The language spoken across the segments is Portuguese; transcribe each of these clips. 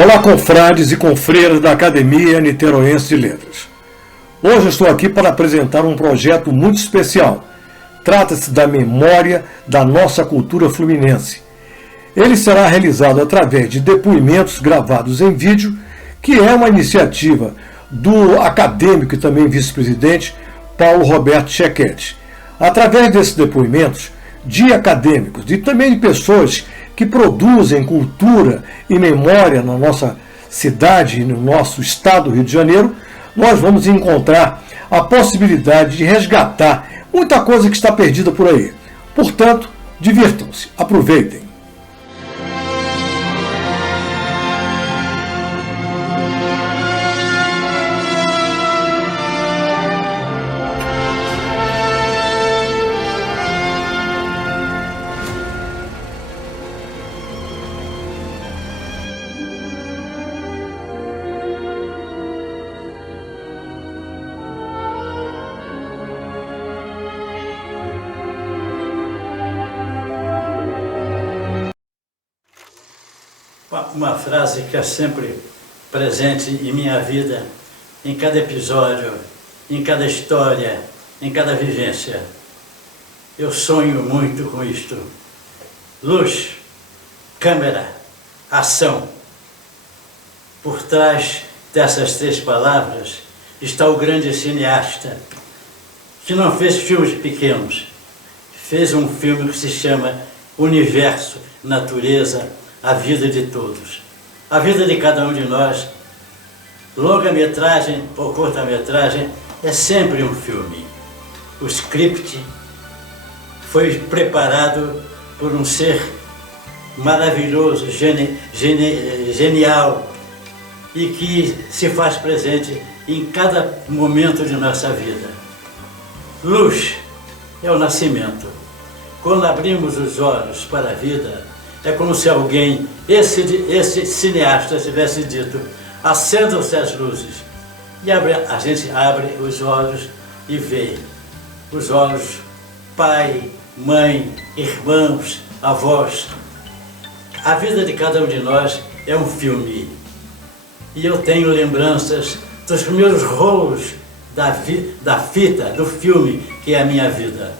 Olá, confrades e confreiras da Academia Niteroense de Letras. Hoje estou aqui para apresentar um projeto muito especial. Trata-se da memória da nossa cultura fluminense. Ele será realizado através de depoimentos gravados em vídeo, que é uma iniciativa do acadêmico e também vice-presidente Paulo Roberto Chequete. Através desses depoimentos de acadêmicos e também de pessoas que produzem cultura e memória na nossa cidade e no nosso estado do Rio de Janeiro, nós vamos encontrar a possibilidade de resgatar muita coisa que está perdida por aí. Portanto, divirtam-se, aproveitem. Uma frase que é sempre presente em minha vida, em cada episódio, em cada história, em cada vivência. Eu sonho muito com isto. Luz, câmera, ação. Por trás dessas três palavras está o grande cineasta, que não fez filmes pequenos, fez um filme que se chama Universo, Natureza, a vida de todos, a vida de cada um de nós. Longa-metragem ou curta-metragem é sempre um filme. O script foi preparado por um ser maravilhoso, genial, e que se faz presente em cada momento de nossa vida. Luz é o nascimento. Quando abrimos os olhos para a vida, é como se alguém, esse cineasta, tivesse dito: acendam-se as luzes. E a gente abre os olhos e vê os olhos, pai, mãe, irmãos, avós. A vida de cada um de nós é um filme. E eu tenho lembranças dos primeiros rolos da fita, do filme, que é a minha vida.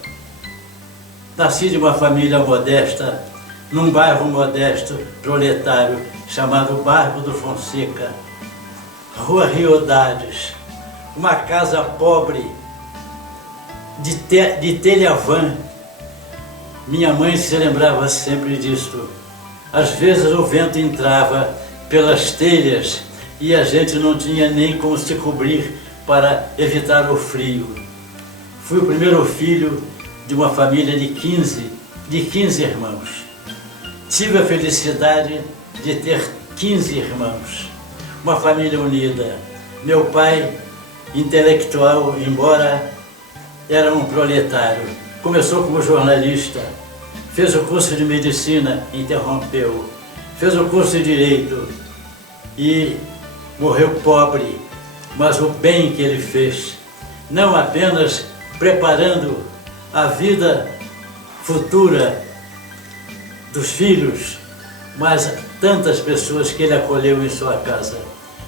Nasci de uma família modesta, num bairro modesto, proletário, chamado Bairro do Fonseca, Rua Riodades, uma casa pobre, de telha-vã. Minha mãe se lembrava sempre disto. Às vezes o vento entrava pelas telhas e a gente não tinha nem como se cobrir para evitar o frio. Fui o primeiro filho de uma família de 15 irmãos. Tive a felicidade de ter 15 irmãos, uma família unida. Meu pai, intelectual, embora era um proletário, começou como jornalista, fez o curso de medicina, interrompeu, fez o curso de direito e morreu pobre, mas o bem que ele fez, não apenas preparando a vida futura dos filhos, mas tantas pessoas que ele acolheu em sua casa.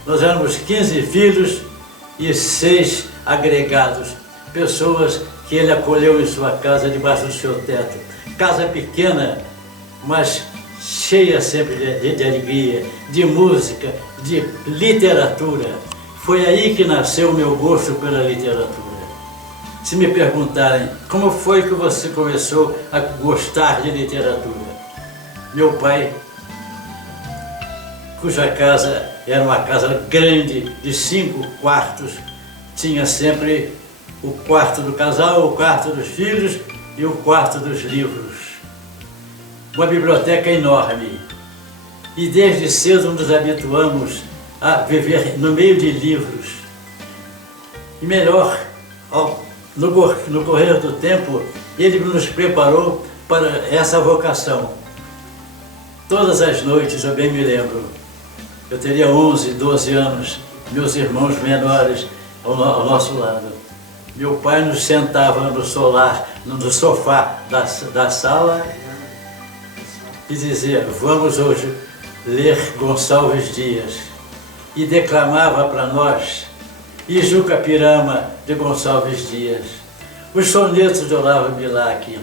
Nós éramos 15 filhos e 6 agregados, pessoas que ele acolheu em sua casa, debaixo do seu teto. Casa pequena, mas cheia sempre de alegria, de música, de literatura. Foi aí que nasceu o meu gosto pela literatura. Se me perguntarem como foi que você começou a gostar de literatura, meu pai, cuja casa era uma casa grande, de 5 quartos, tinha sempre o quarto do casal, o quarto dos filhos e o quarto dos livros. Uma biblioteca enorme. E desde cedo nos habituamos a viver no meio de livros. E melhor, no correr do tempo, ele nos preparou para essa vocação. Todas as noites, eu bem me lembro, eu teria 11, 12 anos, meus irmãos menores ao nosso lado. Meu pai nos sentava no sofá da sala e dizia: vamos hoje ler Gonçalves Dias e declamava para nós Ijuca Pirama de Gonçalves Dias, os sonetos de Olavo Bilac,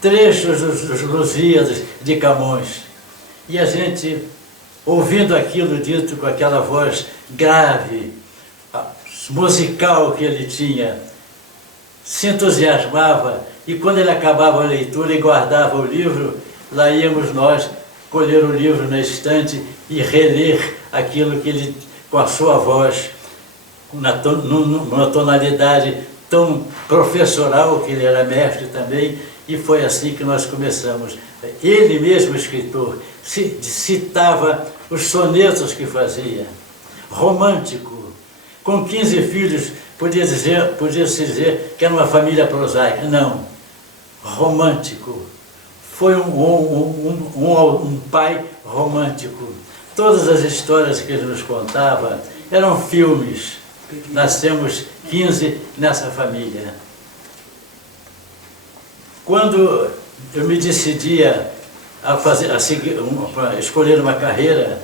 trechos dos Lusíadas de Camões. E a gente, ouvindo aquilo dito com aquela voz grave, musical que ele tinha, se entusiasmava, e quando ele acabava a leitura e guardava o livro, lá íamos nós colher o livro na estante e reler aquilo que ele, com a sua voz, numa tonalidade tão professoral, que ele era mestre também, e foi assim que nós começamos. Ele mesmo, escritor, citava os sonetos que fazia, romântico, com 15 filhos, podia-se dizer que era uma família prosaica. Não, romântico. Foi um pai romântico. Todas as histórias que ele nos contava eram filmes. Nascemos 15 nessa família. Quando eu me decidia a escolher uma carreira,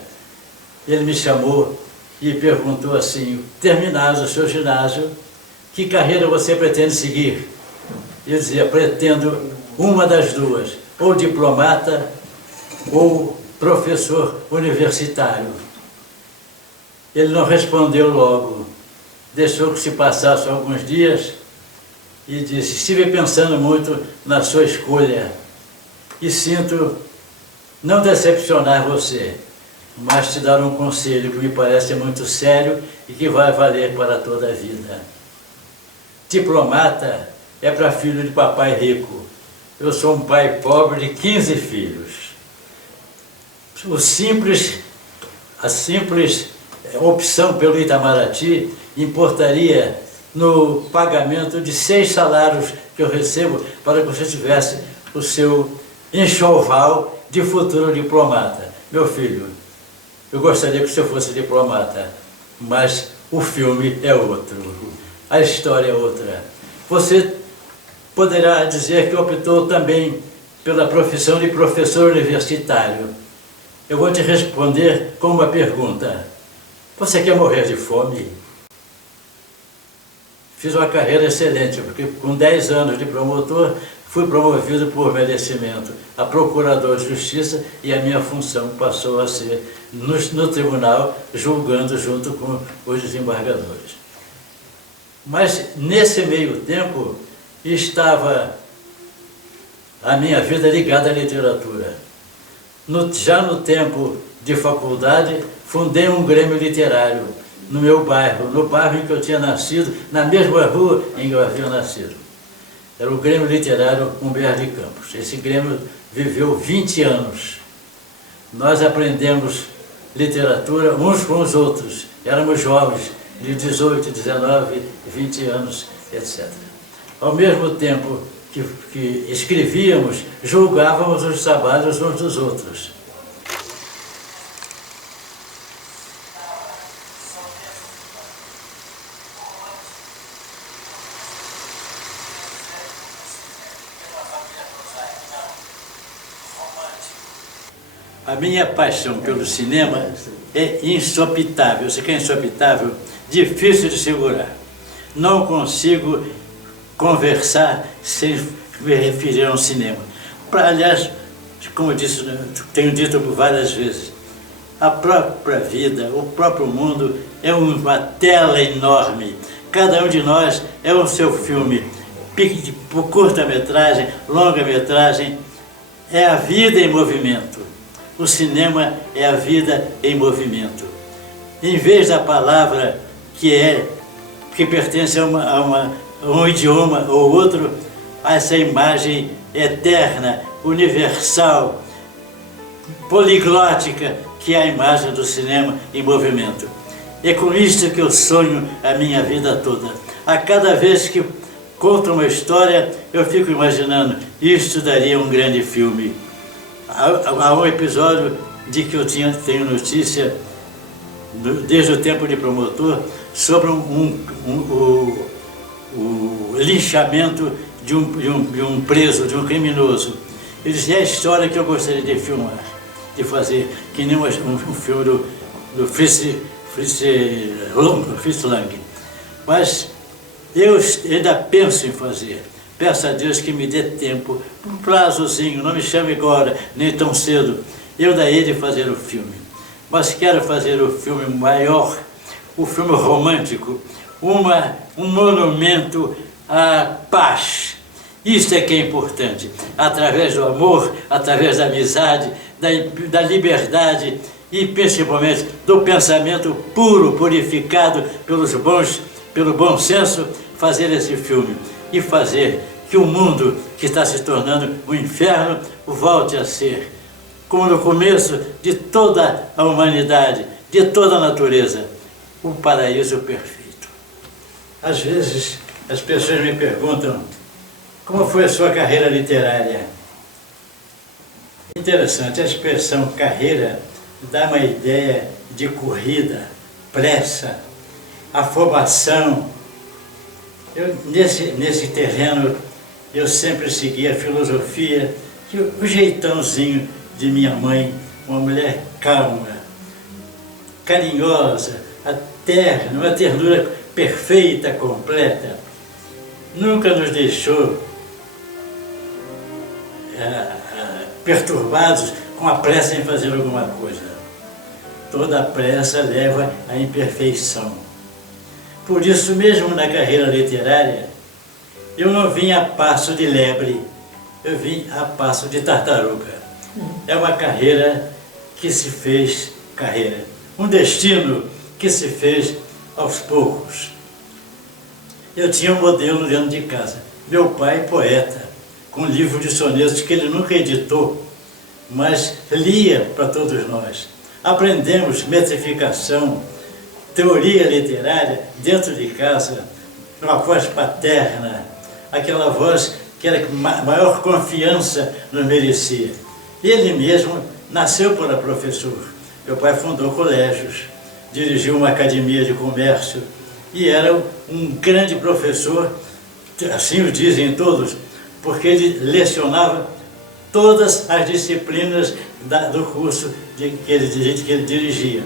ele me chamou e perguntou assim: terminado o seu ginásio, que carreira você pretende seguir? Eu dizia: pretendo uma das duas, ou diplomata ou professor universitário. Ele não respondeu logo, deixou que se passassem alguns dias e disse: estive pensando muito na sua escolha e sinto não decepcionar você, mas te dar um conselho que me parece muito sério e que vai valer para toda a vida. Diplomata é para filho de papai rico. Eu sou um pai pobre de 15 filhos. A simples opção pelo Itamaraty importaria no pagamento de 6 salários que eu recebo para que você tivesse o seu enxoval de futuro diplomata. Meu filho, eu gostaria que você fosse diplomata, mas o filme é outro, a história é outra. Você poderá dizer que optou também pela profissão de professor universitário. Eu vou te responder com uma pergunta: você quer morrer de fome? Fiz uma carreira excelente, porque com 10 anos de promotor, fui promovido por merecimento a procurador de justiça e a minha função passou a ser no tribunal, julgando junto com os desembargadores. Mas nesse meio tempo estava a minha vida ligada à literatura. Já no tempo de faculdade, fundei um grêmio literário no meu bairro, no bairro em que eu tinha nascido, na mesma rua em que eu havia nascido. Era o Grêmio Literário Humberto de Campos. Esse grêmio viveu 20 anos. Nós aprendemos literatura uns com os outros. Éramos jovens, de 18, 19, 20 anos, etc. Ao mesmo tempo que escrevíamos, julgávamos os trabalhos uns dos outros. A minha paixão pelo cinema é insopitável. Você quer insopitável? Difícil de segurar. Não consigo conversar sem me referir a um cinema. Aliás, como eu disse, tenho dito várias vezes, a própria vida, o próprio mundo é uma tela enorme. Cada um de nós é o seu filme, curta-metragem, longa-metragem, é a vida em movimento. O cinema é a vida em movimento. Em vez da palavra que pertence a um idioma ou outro, essa imagem eterna, universal, poliglótica, que é a imagem do cinema em movimento. É com isso que eu sonho a minha vida toda. A cada vez que conto uma história, eu fico imaginando, isto daria um grande filme. Há um episódio de que eu tenho notícia, desde o tempo de promotor, sobre o linchamento de um preso, de um criminoso. Ele disse: é a história que eu gostaria de filmar. de fazer que nem um filme do Fritz Lang. Mas eu ainda penso em fazer. Peço a Deus que me dê tempo, um prazozinho, não me chame agora, nem tão cedo. Eu daí de fazer o filme. Mas quero fazer o filme maior, o filme romântico, um monumento à paz. Isso é que é importante. Através do amor, através da amizade, da liberdade e principalmente do pensamento puro, purificado pelo bom senso, fazer esse filme e fazer que o mundo que está se tornando um inferno volte a ser, como no começo de toda a humanidade, de toda a natureza, um paraíso perfeito. Às vezes as pessoas me perguntam como foi a sua carreira literária. Interessante, a expressão carreira dá uma ideia de corrida, pressa, afobação. Nesse terreno, eu sempre segui a filosofia, o jeitãozinho de minha mãe, uma mulher calma, carinhosa, terna, uma ternura perfeita, completa. Nunca nos deixou perturbados com a pressa em fazer alguma coisa. Toda pressa leva à imperfeição. Por isso mesmo na carreira literária, eu não vim a passo de lebre, eu vim a passo de tartaruga. É uma carreira que se fez carreira, um destino que se fez aos poucos. Eu tinha um modelo dentro de casa, meu pai poeta, com um livro de sonetos que ele nunca editou, mas lia para todos nós. Aprendemos metrificação, teoria literária dentro de casa, uma voz paterna, aquela voz que era maior confiança nos merecia. Ele mesmo nasceu para professor. Meu pai fundou colégios, dirigiu uma academia de comércio e era um grande professor, assim o dizem todos, porque ele lecionava todas as disciplinas do curso que ele dirigia.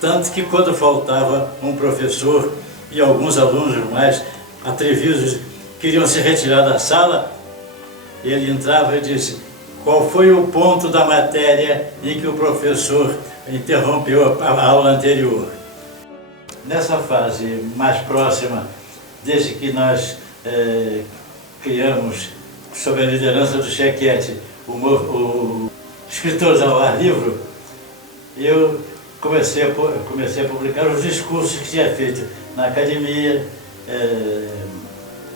Tanto que quando faltava um professor e alguns alunos mais atrevidos queriam se retirar da sala, ele entrava e disse: qual foi o ponto da matéria em que o professor interrompeu a aula anterior? Nessa fase mais próxima, desde que nós criamos, sob a liderança do Chequete, o Escritores ao Ar Livre, eu comecei a publicar os discursos que tinha feito na academia,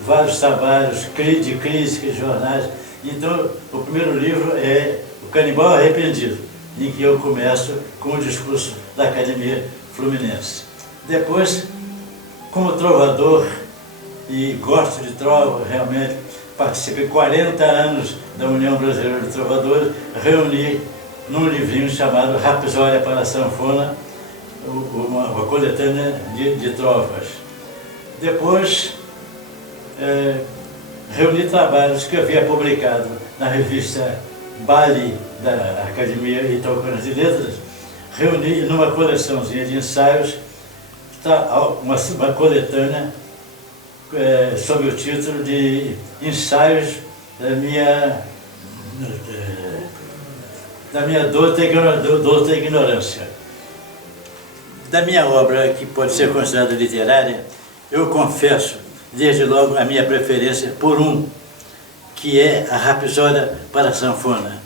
vários trabalhos de críticas, jornais. Então, o primeiro livro é O Canibal Arrependido, em que eu começo com o discurso da Academia Fluminense. Depois, como trovador, e gosto de trova, realmente, participei 40 anos da União Brasileira de Trovadores, reuni num livrinho chamado Rapsódia para a Sanfona, uma coletânea de trovas. Depois, reuni trabalhos que eu havia publicado na revista Bali da Academia Itaúcana de Letras, reuni numa coleçãozinha de ensaios, uma coletânea sob o título de Ensaios da minha dor da ignorância. Da minha obra, que pode ser considerada literária, eu confesso, desde logo, a minha preferência por que é a Rapsódia para a Sanfona,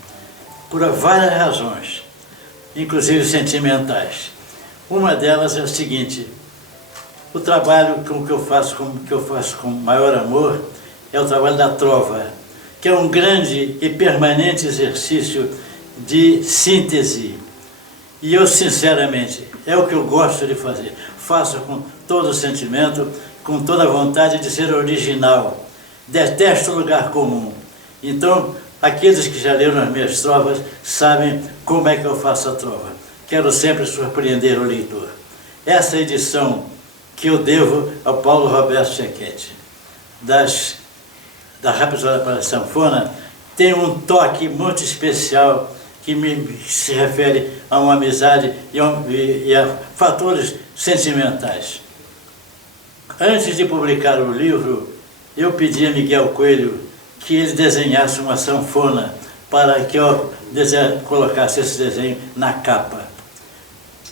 por várias razões, inclusive sentimentais. Uma delas é o seguinte: o trabalho que eu faço com maior amor é o trabalho da trova, que é um grande e permanente exercício de síntese. E eu, sinceramente, é o que eu gosto de fazer. Faço com todo o sentimento, com toda a vontade de ser original. Detesto lugar comum. Então, aqueles que já leram as minhas trovas sabem como é que eu faço a trova. Quero sempre surpreender o leitor. Essa edição que eu devo ao Paulo Roberto Chequete, da Rapsódia para a Sanfona, tem um toque muito especial se refere a uma amizade e a fatores sentimentais. Antes de publicar o livro, eu pedi a Miguel Coelho que ele desenhasse uma sanfona para que eu colocasse esse desenho na capa.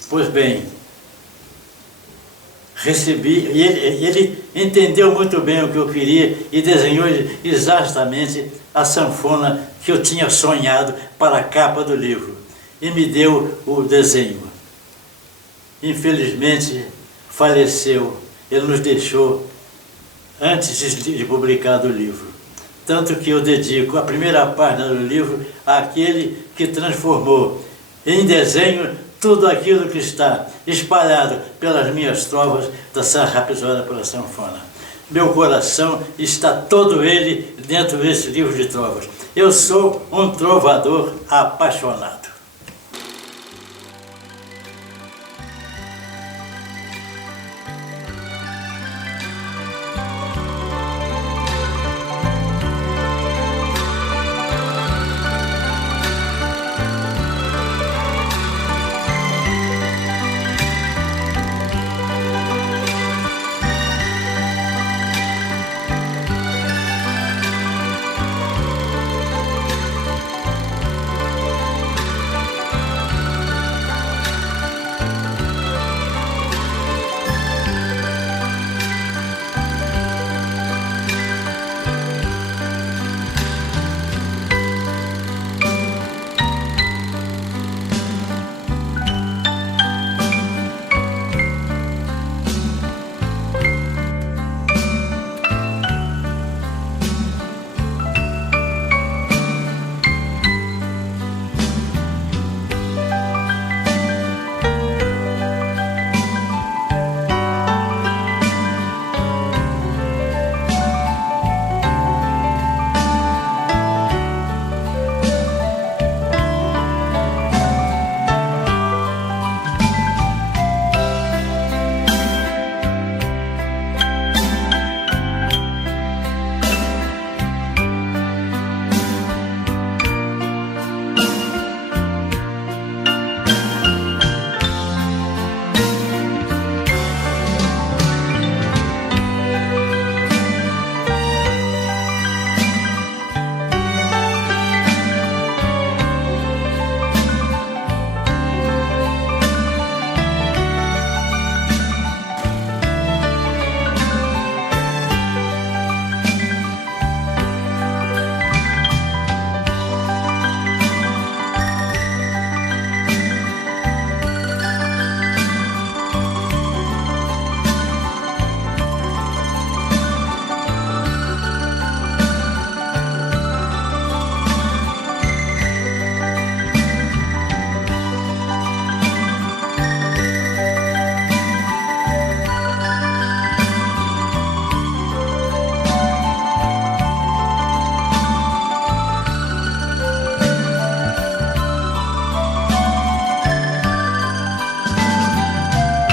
Pois bem, recebi, e ele entendeu muito bem o que eu queria e desenhou exatamente a sanfona que eu tinha sonhado para a capa do livro, e me deu o desenho. Infelizmente, faleceu, ele nos deixou antes de publicar o livro. Tanto que eu dedico a primeira página do livro àquele que transformou em desenho tudo aquilo que está espalhado pelas minhas trovas da Rhapsódia pela Sanfona. Meu coração está todo ele dentro desse livro de trovas. Eu sou um trovador apaixonado.